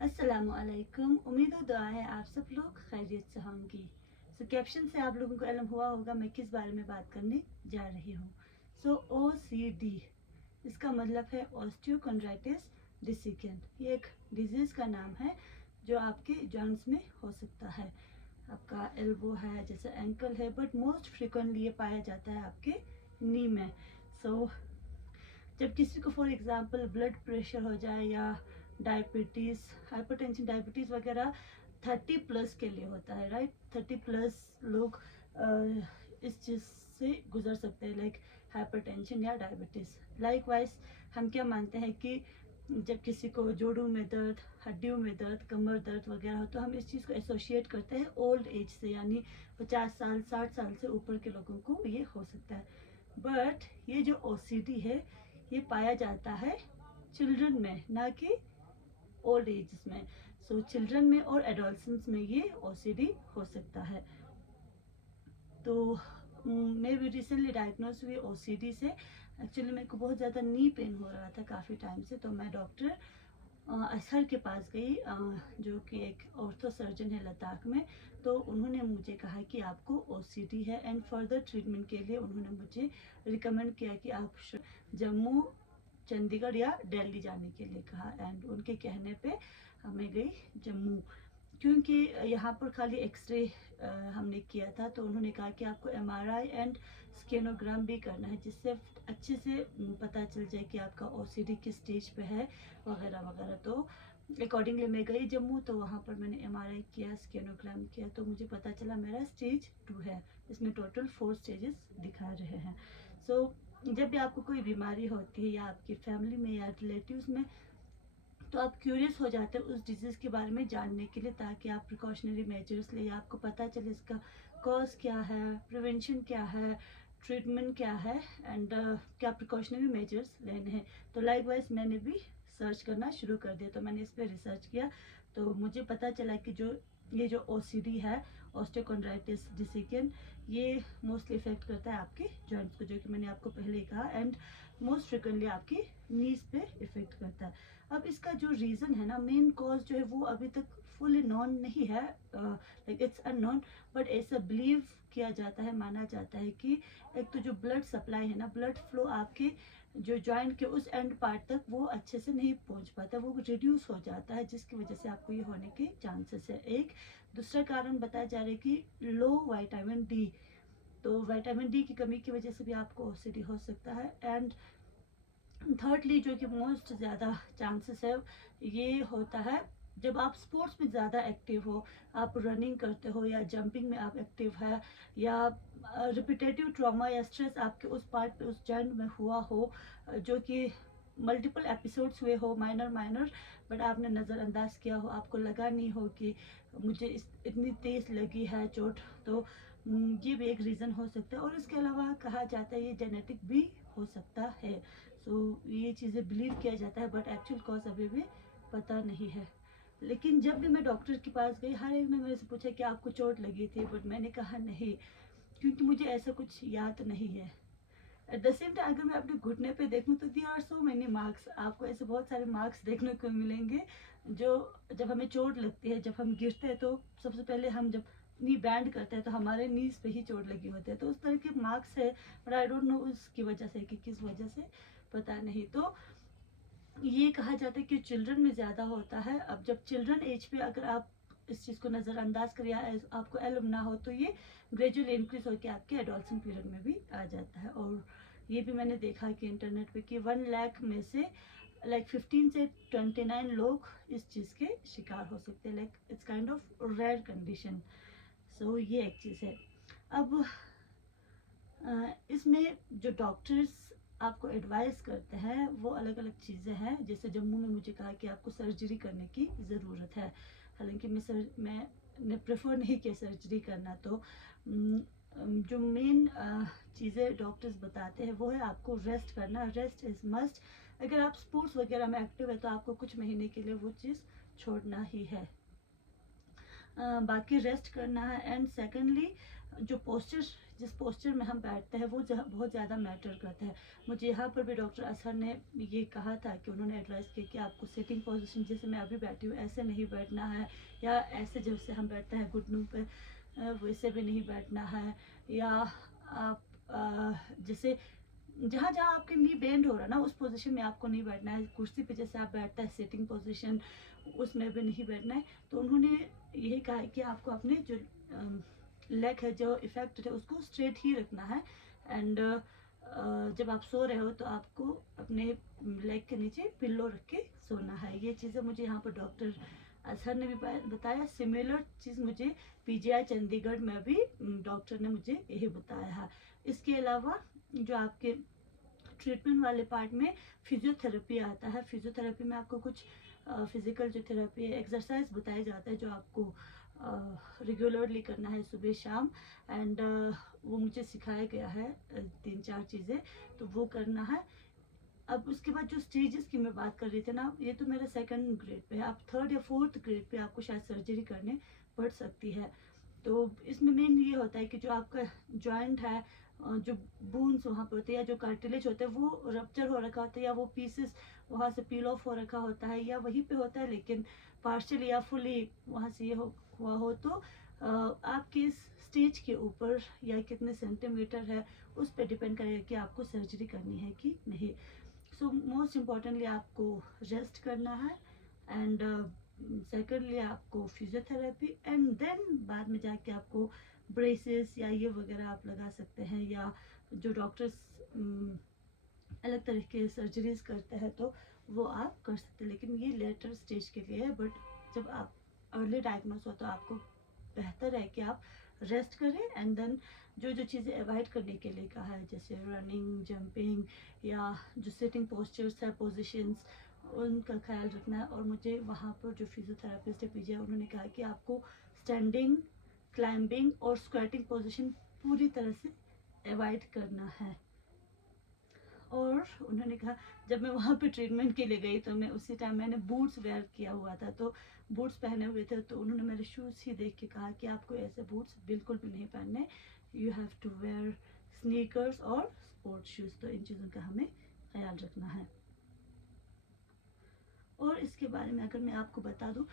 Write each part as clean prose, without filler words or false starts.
अस्सलामुअलैकुम। उम्मीद और दुआ है आप सब लोग खैरियत से होंगी। कैप्शन से आप लोगों को इल्म हुआ होगा मैं किस बारे में बात करने जा रही हूँ। OCD, इसका मतलब है ऑस्टियोकोंड्राइटिस डिसेकेंट। ये एक डिजीज़ का नाम है जो आपके जॉइंट्स में हो सकता है। आपका एल्बो है, जैसे एंकल है, बट मोस्ट फ्रिक्वेंटली ये पाया जाता है आपके नी में। जब किसी को फॉर एग्जांपल ब्लड प्रेशर हो जाए या डायबिटीज़, हाइपरटेंशन, डायबिटीज़ वगैरह 30+ के लिए होता है, राइट। 30+ लोग इस चीज़ से गुजर सकते हैं, लाइक हाइपरटेंशन या डायबिटीज़। लाइक वाइज हम क्या मानते हैं कि जब किसी को जोड़ों में दर्द, हड्डियों में दर्द, कमर दर्द वगैरह हो तो हम इस चीज़ को एसोशिएट करते हैं ओल्ड एज से, यानी 50 साल 60 साल से ऊपर के लोगों को ये हो सकता है। बट ये जो OCD है ये पाया जाता है चिल्ड्रन में, ना कि ओल्ड एज में। चिल्ड्रन में और एडोलसेंस में ये OCD हो सकता है। तो मैं भी रिसेंटली डायग्नोज हुई OCD से। एक्चुअली मेरे को बहुत ज़्यादा नी पेन हो रहा था काफ़ी टाइम से, तो मैं डॉक्टर असहर के पास गई, जो कि एक ऑर्थो सर्जन है लद्दाख में। तो उन्होंने मुझे कहा कि आपको OCD है, एंड फर्दर ट्रीटमेंट के लिए उन्होंने मुझे रिकमेंड किया कि आप जम्मू, चंडीगढ़ या दिल्ली जाने के लिए कहा। एंड उनके कहने पे मैं गई जम्मू, क्योंकि यहाँ पर खाली एक्सरे हमने किया था। तो उन्होंने कहा कि आपको MRI एंड स्केनोग्राम भी करना है, जिससे अच्छे से पता चल जाए कि आपका OCD किस स्टेज पे है वगैरह वगैरह। तो अकॉर्डिंगली मैं गई जम्मू, तो वहाँ पर मैंने MRI किया, स्केनोग्राम किया, तो मुझे पता चला मेरा स्टेज 2 है। इसमें टोटल 4 स्टेजेस दिखा रहे हैं। जब भी आपको कोई बीमारी होती है या आपकी फैमिली में या रिलेटिव्स में, तो आप क्यूरियस हो जाते हैं उस डिजीज़ के बारे में जानने के लिए, ताकि आप प्रिकॉशनरी मेजर्स ले, या आपको पता चले इसका कॉज क्या है, प्रिवेंशन क्या है, ट्रीटमेंट क्या है, एंड क्या प्रिकॉशनरी मेजर्स लेने हैं। तो लाइक वाइज मैंने भी सर्च करना शुरू कर दिया। तो मैंने इस पर रिसर्च किया, तो मुझे पता चला कि ये जो OCD है, ऑस्टियोकोंड्राइटिस डिसेकेंट, ये मोस्टली इफेक्ट करता है आपके जॉइंट्स को, जो कि मैंने आपको पहले ही कहा, एंड मोस्ट फ्रिक्वेंटली आपकी नीज पे इफेक्ट करता है। अब इसका जो रीज़न है ना, मेन कॉज जो है वो अभी तक फुली नॉन नहीं है, लाइक इट्स अननोन, बट ऐसा बिलीव किया जाता है, माना जाता है कि एक तो जो ब्लड सप्लाई है ना, ब्लड फ्लो आपके जो जॉइंट के उस एंड पार्ट तक वो अच्छे से नहीं पहुंच पाता, वो रिड्यूस हो जाता है, जिसकी वजह से आपको ये होने के चांसेस है। एक दूसरा कारण बताया जा रहा है कि लो विटामिन डी। तो विटामिन डी की कमी की वजह से भी आपको OCD हो सकता है। एंड थर्डली, जो कि मोस्ट ज़्यादा चांसेस है, ये होता है जब आप स्पोर्ट्स में ज़्यादा एक्टिव हो, आप रनिंग करते हो या जंपिंग में आप एक्टिव है, या रिपीटेटिव ट्रॉमा या स्ट्रेस आपके उस पार्ट पे, उस जॉइंट में हुआ हो, जो कि मल्टीपल एपिसोड्स हुए हो, माइनर माइनर, बट आपने नज़रअंदाज किया हो, आपको लगा नहीं हो कि मुझे इतनी तेज़ लगी है चोट। तो ये भी एक रीज़न हो सकता है। और इसके अलावा कहा जाता है ये जेनेटिक भी हो सकता है। ये चीज़ें बिलीव किया जाता है, बट एक्चुअल कॉज अभी भी पता नहीं है। लेकिन जब भी मैं डॉक्टर के पास गई, हर एक ने मेरे से पूछा कि आपको चोट लगी थी, बट मैंने कहा नहीं, क्योंकि मुझे ऐसा कुछ याद नहीं है। एट द सेम टाइम अगर मैं अपने घुटने पे देखूं तो there are so many marks, आपको ऐसे बहुत सारे मार्क्स देखने को मिलेंगे, जो जब हमें चोट लगती है, जब हम गिरते हैं, तो सबसे पहले हम जब नी बैंड करते हैं तो हमारे नीज पे ही चोट लगी होती है। तो उस तरह के मार्क्स है, बट आई डोंट नो उसकी वजह से कि किस वजह से, पता नहीं। तो ये कहा जाता है कि चिल्ड्रन में ज़्यादा होता है। अब जब चिल्ड्रन एज पे अगर आप इस चीज़ को नज़रअंदाज करिए, आपको इल्म ना हो, तो ये ग्रेजुअली इंक्रीज होकर आपके एडोलसेंट पीरियड में भी आ जाता है। और ये भी मैंने देखा कि इंटरनेट पे कि 1 लाख में से लाइक 15 से 29 लोग इस चीज़ के शिकार हो सकते हैं। Like it's kind of rare condition. ये एक चीज़ है। अब इसमें जो डॉक्टर्स आपको एडवाइस करते हैं वो अलग अलग चीज़ें हैं। जैसे जम्मू में मुझे कहा कि आपको सर्जरी करने की ज़रूरत है, हालांकि मैंने प्रेफर नहीं किया सर्जरी करना। तो जो मेन चीज़ें डॉक्टर्स बताते हैं वो है आपको रेस्ट करना। Rest is must. अगर आप स्पोर्ट्स वगैरह में एक्टिव है तो आपको कुछ महीने के लिए वो चीज़ छोड़ना ही है। बाकी रेस्ट करना है। एंड सेकेंडली, जो पोस्चर जिस पोस्चर में हम बैठते हैं वो बहुत ज़्यादा मैटर करता है। मुझे यहाँ पर भी डॉक्टर असहर ने ये कहा था कि उन्होंने एडवाइस किया कि आपको सिटिंग पोजीशन जैसे मैं अभी बैठी हूँ ऐसे नहीं बैठना है, या ऐसे जैसे हम बैठते हैं घुटनों पे वैसे भी नहीं बैठना है, या आप जैसे जहाँ जहाँ आपके नी बेंड हो रहा है ना उस पोजीशन में आपको नहीं बैठना है। कुर्सी पे जैसे आप बैठते हैं सिटिंग पोजीशन, उसमें भी नहीं बैठना है। तो उन्होंने यही कहा है कि आपको अपने जो लेग है, जो इफेक्ट है, उसको स्ट्रेट ही रखना है। एंड जब आप सो रहे हो तो आपको अपने लेग के नीचे पिल्लो रख के सोना है। ये चीज़ें मुझे यहाँ पर डॉक्टर असहर ने भी बताया। सिमिलर चीज़ मुझे पीजीआई चंडीगढ़ में भी डॉक्टर ने मुझे यही बताया है। इसके अलावा जो आपके ट्रीटमेंट वाले पार्ट में फिजियोथेरेपी आता है। फिजियोथेरेपी में आपको कुछ फिजिकल जो थेरेपी है, एक्सरसाइज बताया जाता है जो आपको रेगुलरली करना है सुबह शाम। एंड वो मुझे सिखाया गया है 3-4 चीज़ें, तो वो करना है। अब उसके बाद जो स्टेजेस की मैं बात कर रही थी ना, ये तो मेरा 2nd ग्रेड पे है। आप 3rd या 4th ग्रेड पे आपको शायद सर्जरी करने पड़ सकती है। तो इसमें मेन ये होता है कि जो आपका जॉइंट है, जो बोन्स वहाँ पर होते हैं या जो कार्टिलेज होते हैं वो रप्चर हो रखा होता है, या वो पीसेस वहाँ से पील ऑफ हो रखा होता है, या वहीं पे होता है लेकिन पार्शियल या फुली वहाँ से ये हुआ हो, तो आपके इस स्टेज के ऊपर या कितने सेंटीमीटर है उस पर डिपेंड करेगा कि आपको सर्जरी करनी है कि नहीं। सो मोस्ट इम्पॉर्टेंटली आपको रेस्ट करना है, एंड सेकेंडली आपको फिजियोथेरेपी, एंड देन बाद में जाके आपको ब्रेसेस या ये वगैरह आप लगा सकते हैं, या जो डॉक्टर्स अलग तरह के सर्जरीज करते हैं तो वो आप कर सकते हैं। लेकिन ये लेटर स्टेज के लिए है, बट जब आप अर्ली डायग्नोस हो तो आपको बेहतर है कि आप रेस्ट करें। एंड देन जो जो चीज़ें अवॉइड करने के लिए कहा है, जैसे रनिंग, जंपिंग, या जो सिटिंग पोस्चर्स है, पोजीशंस, उनका ख्याल रखना है। और मुझे वहाँ पर जो फिजियोथेरापिस्ट है पीजीआई, उन्होंने कहा कि आपको स्टैंडिंग, क्लाइंबिंग और स्क्वाटिंग पोजीशन पूरी तरह से अवॉइड करना है। और उन्होंने कहा, जब मैं वहाँ पे ट्रीटमेंट के लिए गई तो मैं उसी टाइम मैंने बूट्स वेयर किया हुआ था, तो बूट्स पहने हुए थे, तो उन्होंने मेरे शूज़ ही देख के कहा कि आपको ऐसे बूट्स बिल्कुल भी नहीं पहनने, you have to wear sneakers और स्पोर्ट्स शूज़। तो इन चीज़ों का हमें ख्याल रखना है। और इसके बारे में अगर मैं आपको बता दूं,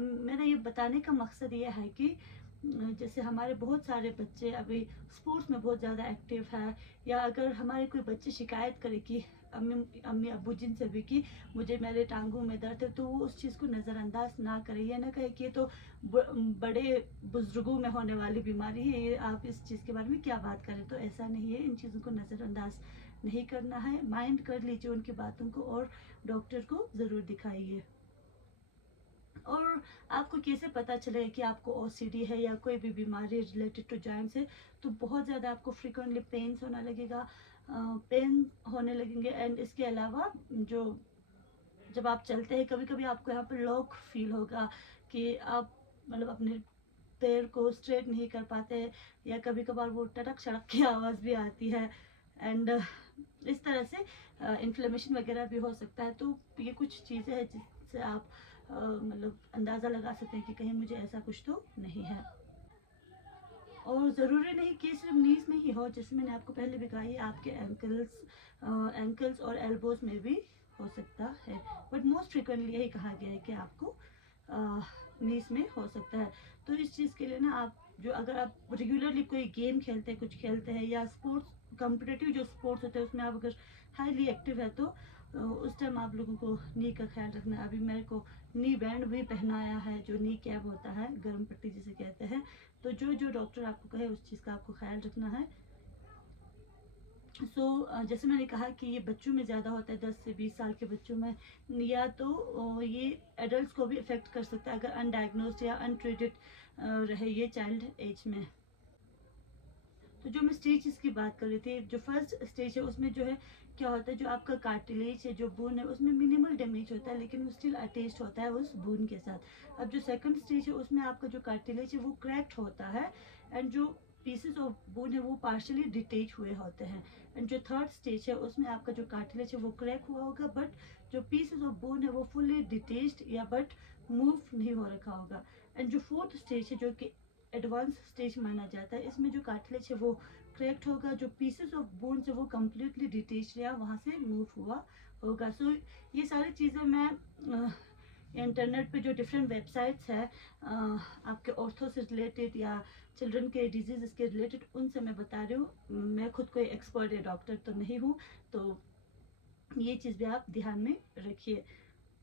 मेरा ये बताने का मकसद ये है कि जैसे हमारे बहुत सारे बच्चे अभी स्पोर्ट्स में बहुत ज़्यादा एक्टिव है, या अगर हमारे कोई बच्चे शिकायत करे कि अम्मी अम्मी अब्बू जिन से भी कि मुझे मेरे टांगों में दर्द है, तो वो उस चीज़ को नज़रअंदाज ना करें, या ना कहे कि ये तो बड़े बुजुर्गों में होने वाली बीमारी है, ये आप इस चीज़ के बारे में क्या बात करें। तो ऐसा नहीं है, इन चीज़ों को नज़रअंदाज नहीं करना है, माइंड कर लीजिए उनकी बातों को और डॉक्टर को ज़रूर दिखाइए। और आपको कैसे पता चलेगा कि आपको ओसीडी है या कोई भी बीमारी रिलेटेड टू जॉइंट्स है, तो बहुत ज़्यादा आपको फ्रिक्वेंटली पेन्स होना लगेगा, पेन होने लगेंगे। एंड इसके अलावा जो जब आप चलते हैं, कभी कभी आपको यहाँ पर लॉक फील होगा कि आप मतलब अपने पैर को स्ट्रेट नहीं कर पाते, या कभी कभार वो टड़क सड़क की आवाज़ भी आती है। एंड इस तरह से इन्फ्लेमेशन वगैरह भी हो सकता है। तो ये कुछ चीज़ें हैं जिससे आप मतलब अंदाज़ा लगा सकते हैं कि कहीं मुझे ऐसा कुछ तो नहीं है। और ज़रूरी नहीं कि सिर्फ नीज में ही हो, जैसे मैंने आपको पहले भी कहा, ये आपके एंकल्स और एल्बोज में भी हो सकता है, बट मोस्ट फ्रिक्वेंटली यही कहा गया है कि आपको नीज में हो सकता है। तो इस चीज़ के लिए ना, आप जो अगर आप रेगुलरली कोई गेम खेलते हैं, कुछ खेलते हैं, या स्पोर्ट्स कॉम्पिटिटिव जो स्पोर्ट्स होते हैं उसमें आप अगर हाईली एक्टिव है, तो उस टाइम आप लोगों को नी का ख्याल रखना है। अभी मेरे को नी बैंड भी पहनाया है, जो नी कैप होता है, गर्म पट्टी जिसे कहते हैं। तो जो जो डॉक्टर आपको कहे उस चीज़ का आपको ख्याल रखना है। जैसे मैंने कहा कि ये बच्चों में ज़्यादा होता है, 10 से 20 साल के बच्चों में, या तो ये एडल्ट को भी इफ़ेक्ट कर सकता है अगर अनडायग्नोस्ड या अनट्रीटेड रहे ये चाइल्ड एज में। तो जो मैं स्टेज की बात कर रही थी, जो फर्स्ट स्टेज है उसमें जो है क्या होता है, जो आपका कार्टिलेज है, जो बोन है, उसमें मिनिमल डैमेज होता है, लेकिन वो स्टिल अटैच्ड होता है उस बोन के साथ। अब जो सेकंड स्टेज है उसमें आपका जो कार्टिलेज है वो क्रैक्ड होता है, एंड जो पीसेस ऑफ बोन है वो पार्शियली डिटेच हुए होते हैं। एंड जो थर्ड स्टेज है उसमें आपका जो कार्टिलेज है वो क्रैक हुआ होगा, बट जो पीसेस ऑफ बोन है वो फुली डिटेच्ड या बट मूव नहीं हो रखा होगा। एंड जो फोर्थ स्टेज है, जो कि एडवांस स्टेज माना जाता है, इसमें जो कार्टिलेज है वो करेक्ट होगा, जो पीसेस ऑफ बोन्स है वो कम्प्लीटली डिटेच या वहाँ से मूव हुआ होगा। सो ये सारी चीज़ें मैं इंटरनेट पे जो डिफरेंट वेबसाइट्स है आपके ऑर्थो से रिलेटेड या चिल्ड्रन के डिजीज़ के रिलेटेड, उनसे मैं बता रही हूँ। मैं खुद कोई एक्सपर्ट या डॉक्टर तो नहीं हूँ, तो ये चीज़ भी आप ध्यान में रखिए।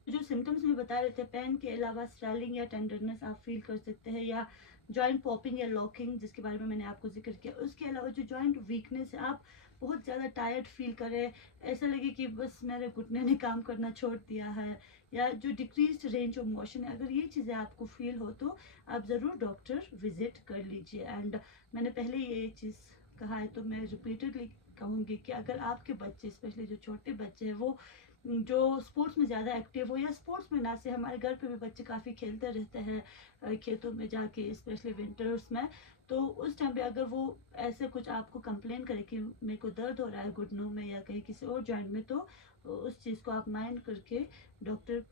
जो सिम्टम्स में बता रहे थे, पेन के अलावा स्वेलिंग या टेंडरनेस आप फील कर सकते हैं, या जॉइंट पॉपिंग या लॉकिंग जिसके बारे में मैंने आपको जिक्र किया। उसके अलावा जो जॉइंट वीकनेस है, आप बहुत ज़्यादा टायर्ड फील करें, ऐसा लगे कि बस मेरे घुटने ने काम करना छोड़ दिया है, या जो डिक्रीज रेंज ऑफ मोशन है, अगर ये चीज़ें आपको फील हो तो आप ज़रूर डॉक्टर विजिट कर लीजिए। एंड मैंने पहले ये चीज़ कहा है तो मैं रिपीटेडली कहूँगी कि अगर आपके बच्चे, स्पेशली जो छोटे बच्चे हैं, वो जो स्पोर्ट्स में ज़्यादा एक्टिव हो, या स्पोर्ट्स में ना से हमारे घर पे भी बच्चे काफ़ी खेलते रहते हैं खेतों में जाके, स्पेशली विंटर्स में, तो उस टाइम पे अगर वो ऐसे कुछ आपको कंप्लेन करे कि मेरे को दर्द हो रहा है घुटनों में या कहीं किसी और जॉइंट में, तो उस चीज़ को आप माइंड करके डॉक्टर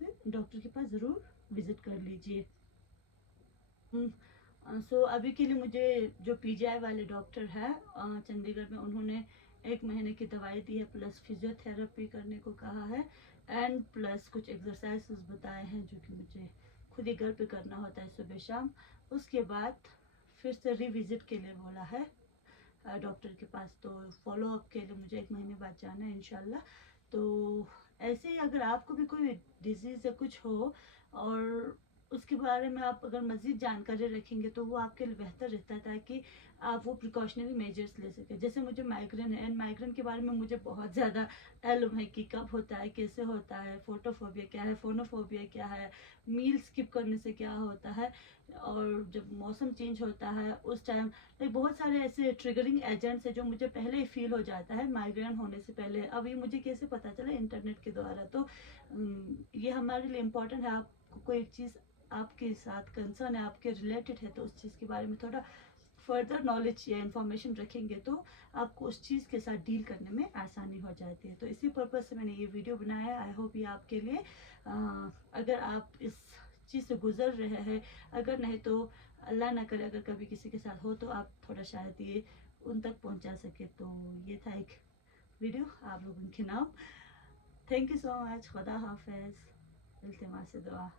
के पास ज़रूर विजिट कर लीजिए। सो अभी के लिए मुझे जो पीजीआई वाले डॉक्टर है चंडीगढ़ में, उन्होंने 1 महीने की दवाई दी है, प्लस फिजियोथेरेपी करने को कहा है, एंड प्लस कुछ एक्सरसाइजेस बताए हैं जो कि मुझे खुद ही घर पे करना होता है सुबह शाम। उसके बाद फिर से रिविज़िट के लिए बोला है डॉक्टर के पास, तो फॉलो अप के लिए मुझे 1 महीने बाद जाना है इंशाल्लाह। तो ऐसे ही अगर आपको भी कोई डिजीज़ या कुछ हो और उसके बारे में आप अगर मज़ीद जानकारी रखेंगे तो वो आपके लिए बेहतर रहता है, ताकि आप वो प्रिकॉशनरी मेजर्स ले सकें। जैसे मुझे माइग्रेन है, एंड माइग्रेन के बारे में मुझे बहुत ज़्यादा मालूम है कि कब होता है, कैसे होता है, फोटोफोबिया क्या है, फोनोफोबिया क्या है, मील स्किप करने से क्या होता है, और जब मौसम चेंज होता है उस टाइम बहुत सारे ऐसे ट्रिगरिंग एजेंट्स हैं जो मुझे पहले ही फील हो जाता है माइग्रेन होने से पहले। अब ये मुझे कैसे पता चला? इंटरनेट के द्वारा। तो ये हमारे लिए इम्पोर्टेंट है। आपको कोई चीज़ आपके साथ कंसर्न है, आपके रिलेटेड है, तो उस चीज़ के बारे में थोड़ा फर्दर नॉलेज या इन्फॉर्मेशन रखेंगे तो आपको उस चीज़ के साथ डील करने में आसानी हो जाती है। तो इसी पर्पज़ से मैंने ये वीडियो बनाया है। आई होप ये आपके लिए अगर आप इस चीज़ से गुजर रहे हैं, अगर नहीं तो अल्लाह ना करे अगर कभी किसी के साथ हो, तो आप थोड़ा शायद ये उन तक पहुंचा सके। तो ये था एक वीडियो आप लोगों के नाम। Thank you so much. खुदा हाफिज़। इल्तिमास से दुआ।